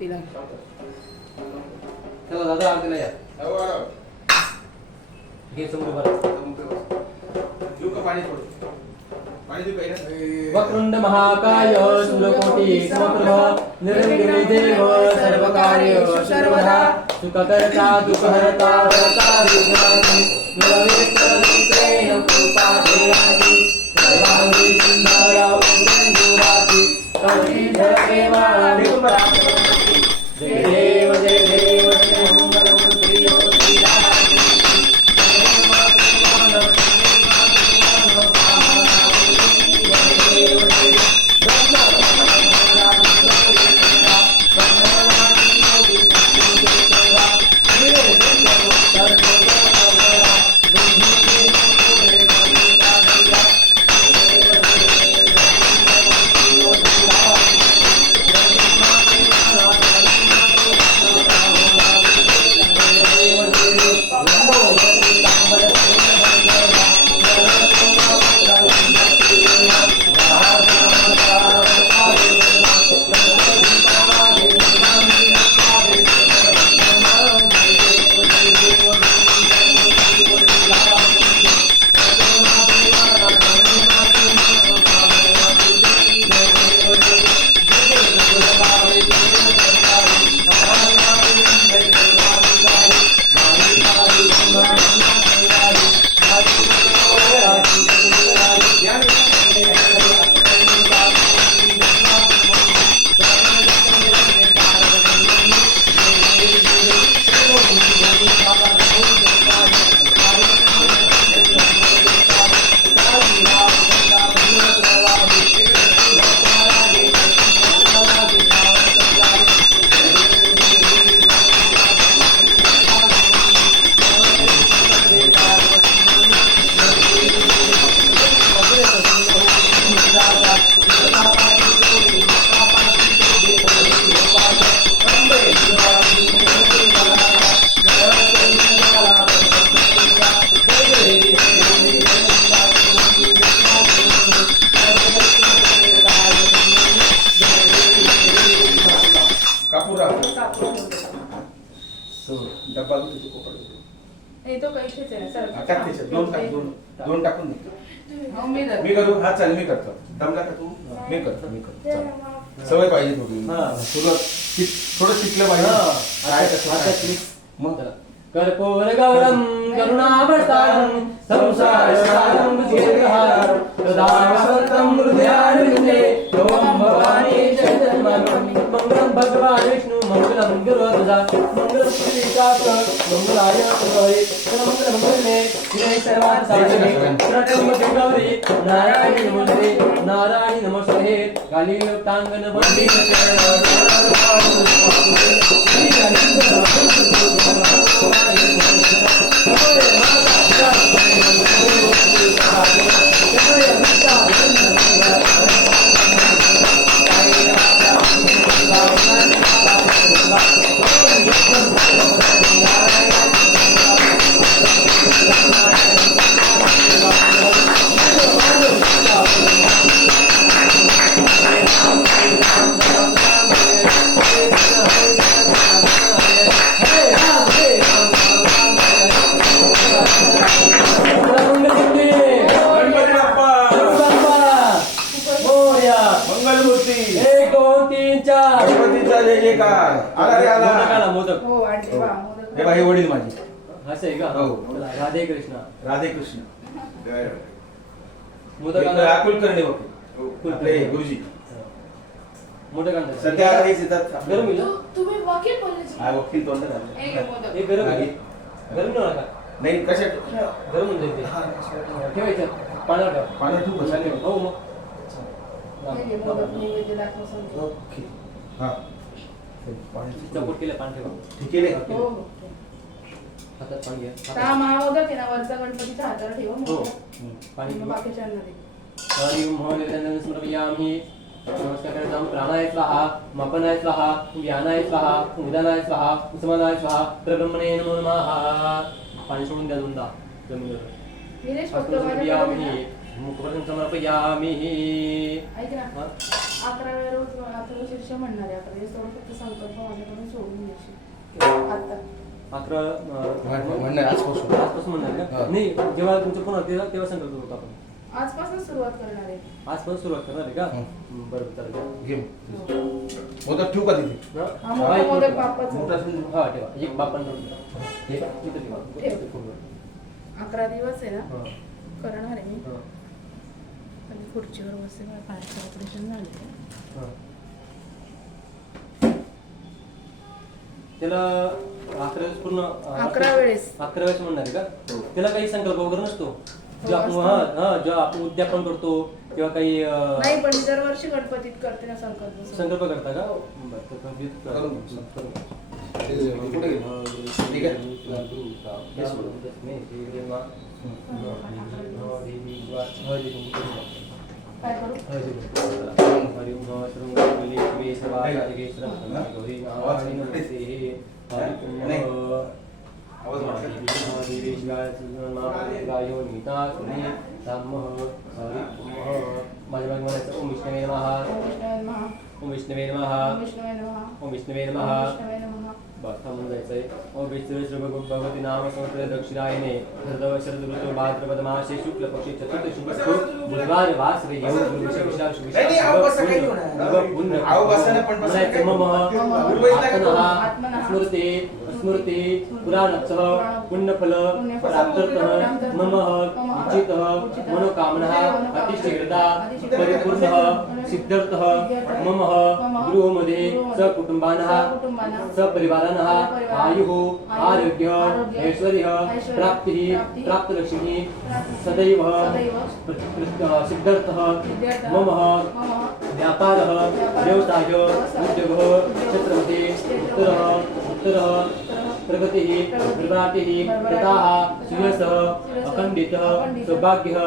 तिला. चला दादा आरतीला या. घे समोर बरं वक्रतुंड महाकाय सूर्यकोटि समप्रभ निर्विघ्ने देव सर्वकार्य सर्वदा सुखकर्ता दुःखहर्ता भर्ता विघ्नानि डब्बा घेतो तो कोपरा घेतो. हे तो काही इथेच आहे सर हा, टाक त्याच्यात दोन टाक दोन दोन टाकून हो, मी करू? हा चाल मी करतो. दमला का तू? मी करतो मी करतो. सवय पाहिजे थोडी. हा. थोडं शिक- थोडं शिकलं पाहिजे. मग? चला. कर्पूर गौरम करुणावतारं संसार सारं भुजगेन्द्रहारं सदा वसन्तं हृदयारविन्दे ओम भवानी जगन्माता भगवान् विष्णु మంగళ మంగళోధ మంగళ శ్రీకాక మంగళాయ కుమారి మంగళ మంగళే శ్రీ సర్వాన్ నారాయణ నారాయణ నమస్తే. గలీల తాంగన आला रे मोदक आला आला, मोदक. हो वा, मोदक. हे बाई वडील माझे. असं आहे का? हो. चला, राधे कृष्ण. राधे कृष्ण. मोदक करणे बघ. आपले गुरुजी. मोदक. सध्या हेच येतात गरम होईल ना? तू- तुम्ही वकील बोलले हा वकील तोंड हे मोदक. हे गरम? होईल. गरम नाही होणार का? नाही कशा गरम होऊन जाईल ते. ठेवायचं. पाण्यावर ठेवा. पाण्यात ठेवू का? चालेल. हो मग. हे घे मोदक, नैवेद्य दाखव समजा. ओके. हा. चौकट केलं पाणी ठेवा. ठीक आहे हो, हो. हातात पाणी घ्या आता हातात. हा महामोदक आहे ना वरचा गणपतीच्या हातावर ठेवा हो. मोदक. हं. पाणी मग घेऊ. बाकीच्यांना दे. हरि मोहन स्मरयामि नमस्कार करताम प्राणाय स्वाहा. मपनाय स्वाहा. व्यानाय स्वाहा. उदानाय स्वाहा. उस्मानाय स्वाहा. ब्रह्मणे नमो नमः. पाणी सोडून द्या दोनदा जमिनीवर. निलेश फक्त मुखपर्यंत समर्पयामी. ऐक ना. हा? अकरा वेळा रोज आता शीर्ष म्हणणार आहे अकरा दिवस फक्त संकल्प माझ्याकडून सोडून देशील आता. अकरा म्हण- म्हणणार आजपासून. आजपासून म्हणणार का. नाही जेव्हा तुमचं तेव्हा तेव्हा संकल्प होतो आपण. आजपासून सुरुवात करणार आहे. आजपासून सुरुवात करणार आहे का? बरं चालेल घे हो. मोदक ठेवू का तिथे? हा? मोदक. मोठा ठेवू. हा ठेवा. एक बापान. अकरा दिवस आहे ना. करणार आहे मी. आणि खुर्चीवर बसते मला पायाचं ऑपरेशन झालं हा. त्याला अकरा वेळेस पूर्ण अं, अकरा वेळेस अकरा वेळेस म्हणणार आहे का हो. त्याला काही संकल्प वगैरे नसतो हो, जो आपण असतो. हा हा जो आपण उद्यापन करतो किंवा काही अं, नाही पण मी दरवर्षी गणपतीत करते ना संकल्प संकल्प करता का हो. बरं, तर तुम्ही करून करून- घे. करून घे. ते कुठे गेले? ठीक आहे. हे सोडून. माझ्या म्हणायचं ओम विष्णवे नमः ओम विष्णवे नमः। ओम विष्णवे नमः। ओम विष्णवे नमः। ओम विष्णवे नमः। थांबून ओम विष्णवे श्री भगव- भगवती नाम समर्पित दक्षिणायने शरद शरद ऋतू भाद्रपद मासे शुक्ल पक्षी चतुर्थ शुभ बुधवार वास रे गुरु विशाल शुभ आहो. आहो? आत्मनः. स्मृती स्मृती पुराणत्सः पुण्यफल. प्राप्तर्थः मम उचितः मनोकामनः अतिशीघ्रता परिपूर्णः सिद्ध्यर्थः मम गृहमध्ये सकुटुंबानः सपरिवारानः आयुः आरोग्य ऐश्वर्यः ऐश्वर्य, प्राप्तिः प्राप्तिः, प्राप्तलक्ष्मीः प्राप्तिः, सदैव सिद्ध्यर्थः मम व्यापारः व्यवसाय उद्योगः. क्षेत्रमध्ये, उत्तरः उत्तरः प्रगतिः प्रभातिः तथाः श्रियसः अखण्डितः सौभाग्यः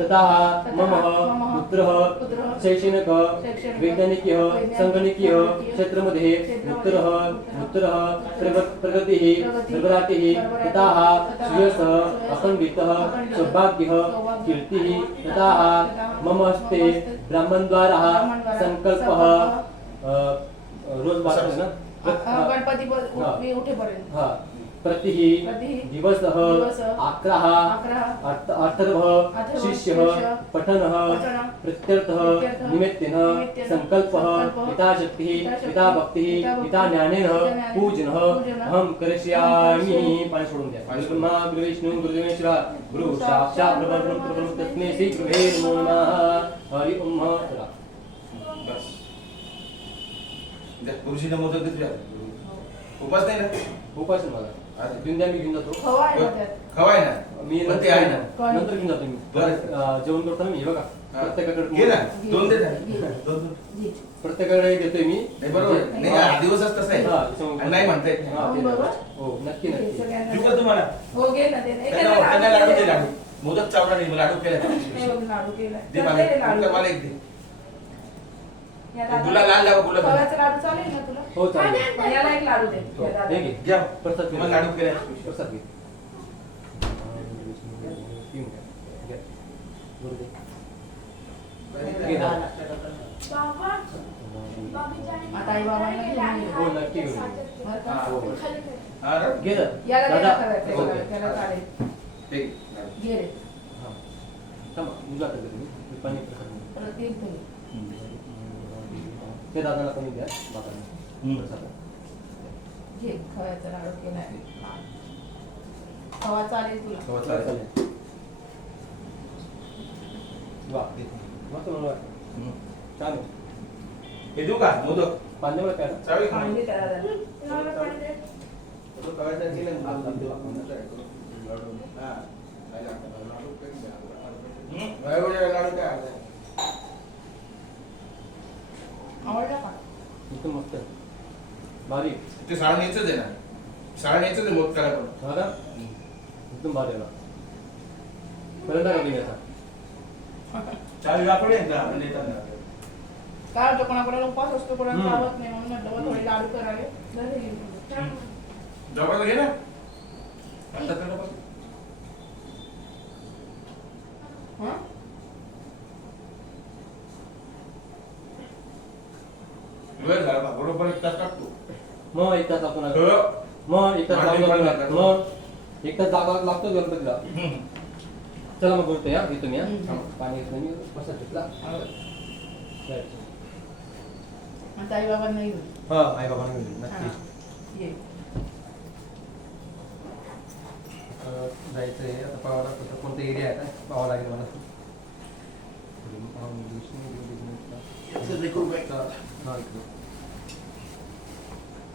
तथाः मम पुत्रः शैक्षणिकः वैज्ञानिकः सङ्गणकीयः क्षेत्रमध्ये उत्तरः उत्तरः प्रगतिः प्रभातिः तथाः श्रियसः अखण्डितः सौभाग्यः कीर्तिः तथाः मम हस्ते ब्राह्मणद्वारः सङ्कल्पः रोजबार गणपती हा. मी उठेपर्यंत. हा. प्रतिः प्रतिः दिवसः दिवसः आक्रः अकरा अर्थ- अथर्वः अथर्वः शिष्यः पठनः प्रत्यर्थः निमित्तेन संकल्पः पिताशक्तिः पिताशक्तिः पिताभक्तिः पिताभक्तिः पिताज्ञानेन पिताज्ञानेन पूजनः पूजनः अहं करिष्यामि. पाणी सोडून द्या. पाणी ब्रह्मा गुरु साक्षात् परब्रह्म ब्रह्म तस्मै श्री गुरुवे नमो नमः. हरि ओम चला बस. गुरुजींना मोदक. उपास नाही ना उपास आहे मला अरे. घेऊन द्या मी घेऊन जातो खवा आहे ना त्यात खवा आहे ना मी पण ते आहे ना? नंतर घेऊन जातो मी बरं. अं, जेवण करतो ना मी हे बघा हा. प्रत्येकाकडे घे ना घे. दोन दे ना घे. दोन दोन. घे. प्रत्येकाकडे देतोय मी नाही बरोबर आहे. नाही हा. दिवसच तसा आहे हा, त्याच्यामुळे- आणि नाही म्हणता येत हा, ते बरोबर. हो नक्की घे, नक्की सगळ्यांना देऊ का तुम्हाला हो घे ना ते नाही त्यांना केलं त्यांना लाडू दे केलं. लाडू मोदक चावला नाही मला लाडू केला नाही लाडू केला दे एक. मला एक दे या दादा- गुलाब लाल लावा, गुलाब लाल. खव्याचा लाडू चालेल ना तुला हो चालेल मग याला एक लाडू दे हो, या. हे घे. घ्या प्रसाद घे. तुम्हाला लाडू केला प्रसाद घे पिऊन घ्या. घ्या. बरं दे. घे ना. आता आई बाबांना घेऊन ये. हो. बरं? हा. रे. घे ना. याला दे ना दादा. खव्याचं हो, लाडू, घे. त्याला चालेल ते घे. घे रे हा. थांबा, मी जातो घरी. मी पाणी प्रसाद घेऊन. परत एक तुम्ही ते दादाला कमी द्या. प्रसाद. घे खव्याचा लाडू केलाय खवा चालेल तुला खवा चालेल, चालेल. वा. मस्त. हम्म. छान. हे देऊ का मोदक पाणी बरं प्यायला? चावी पाणी दादा. आवडला का एकदम मस्त. भारी ते साळण यायचंच आहे ना साळण यायचंच आहे मोदकाला पण हा का? एकदम भारी बा. पहिल्यांदा का याचा चावी वापरूया एकदा आपण येताना. काय होतं कोणाकोणाला उपास असतो कोणाला हम्म. आवडत नाही म्हणून म्हटलं बा थोडे लाडू करावे. जवळ घे ना आता. हं? मग एक तास आपण हो. मग एक तास मागे जागा पण लागतो. लागतो. मग एक तास जागा लागतो गणपतीला. चला मग बोलतो या येतो मी हा. हम्म. पाणी घेतलं मी बसा घेतला आता आई बाबांना घेऊन हा आई बाबांना घेऊन नक्की हा. ये अं, जायचंय आता पाहावं लागतं तर कोणता एरिया आहे का पाहावं लागेल मला. हा, इकडे.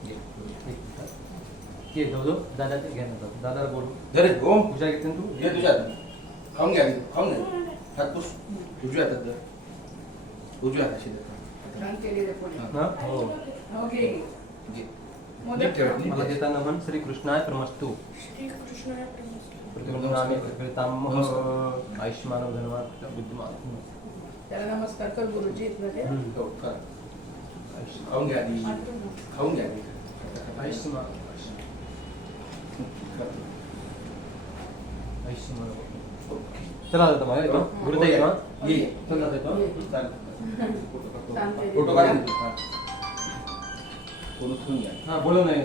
ये, एक मिनिट. ये जाऊ जाऊ दादा ते घ्या ना दादा बोल धर रे, ओम पूजा घेते ना तू घे तुझ्या हातात. खाऊन घ्या खाऊन घ्या हात पुस उजव्या हातात धर उजव्या हाताशी धर रंग केलेले कोणी हा हो ओके घे. मोदक नीट ठेव, नीट मला ठेव. देताना म्हण श्री कृष्णाय प्रमस्तू नामे कृताम आयुष्मान धनवान बुद्धिमान त्याला नमस्कार कर गुरुजी इथलं ते हो, करा. खाऊन घ्या आधी. खाऊन घ्या आधी. आयुष्यमान करा. आयुष्यमान ओके. चला जातो मला येतो गुरुता येतो. ये. चल जातो फोटो काढून. हा. हा बोलू नाही